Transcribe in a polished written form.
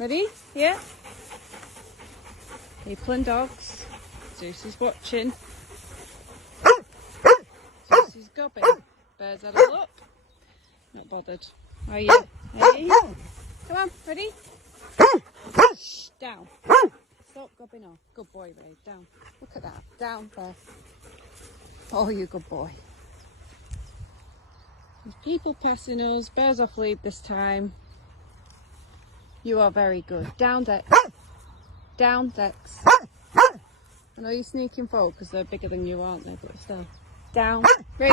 Ready? Yeah? People and dogs. Zeus is watching. Zeus is gobbing. Birds had a look. Not bothered. Are you? Hey? Come on, ready? Shh, down. Stop gobbing off. Good boy, Ray. Down. Look at that. Down there. Oh, you good boy. There's people passing us. Birds off lead this time. You are very good. Down, Dex. Down, Dex. I know you're sneaking forward because they're bigger than you, aren't they? But still. Down. Right.